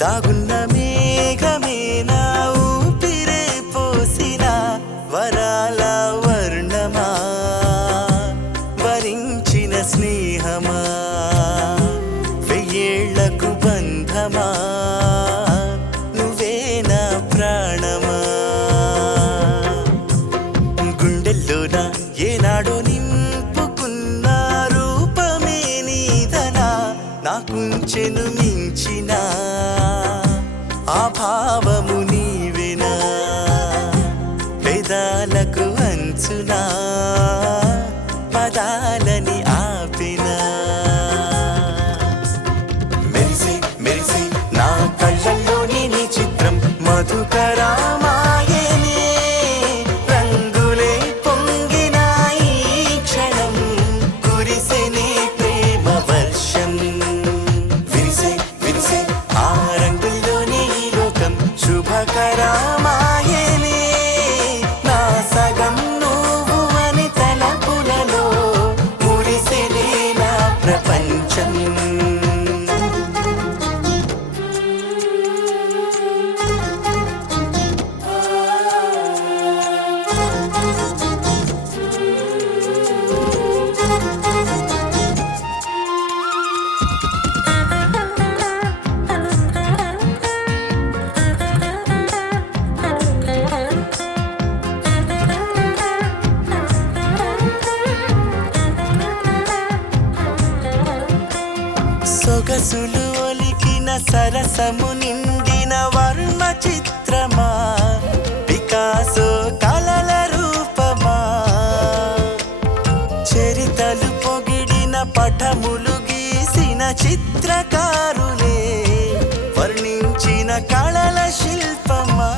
దాగున్న మేఘమేనా ఊపిరే పోసిన వరాల వర్ణమా వరించిన స్నేహమా వెయ్యేళ్లకు బంధమా నువ్వే నా ప్రాణమా గుండెల్లోన ఏనాడో నింపుకున్న రూపమే నీదనా నాకుంచెను మించిన ఆ భావము నీవేనా వేదాలకు అంచునా పదాలని ఆపినా మెరిసే మెరిసే నా కళ్ళల్లోని నీ చిత్రం మధుకరమాయనే రంగులే పొంగిన ఈ క్షణం కురిసెనే ప్రేమ వర్షం విరిసే విరిసే ఆ రంగుల్లోని లోకం శుభకరమాయనే నా సగం నువ్వు అని తలపులలో మురిసెనే నా ప్రపంచం సొగసులు ఒలికిన సరసము నిండిన వర్మ చిత్రమా పికాసో కలల రూపమా చరితలు పొగిడిన పటములు గీసిన చిత్రకారులే వర్ణించిన కళల శిల్పమా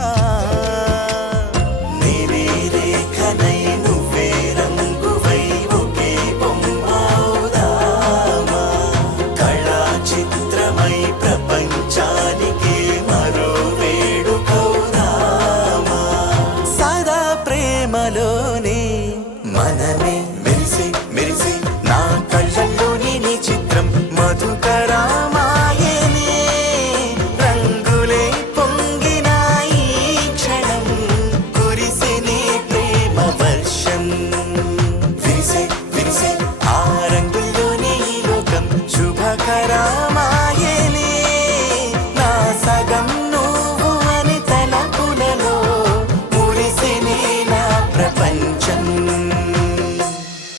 నేనే రేఖనై నువ్వే రంగువై ఒకే బొమ్మవుదామా కళా చిత్రమై ప్రపంచానికి మరో వేడుకవుదామా సదా ప్రేమలోనే మనమే మెరిసే మెరిసే నా కళ్ళల్లోని నీ చిత్రం మధుకరమాయనే రంగులే పొంగిన ఈ క్షణం కురిసెనే ప్రేమ వర్షం విరిసే విరిసే ఆ రంగుల్లోని లోకం శుభకరా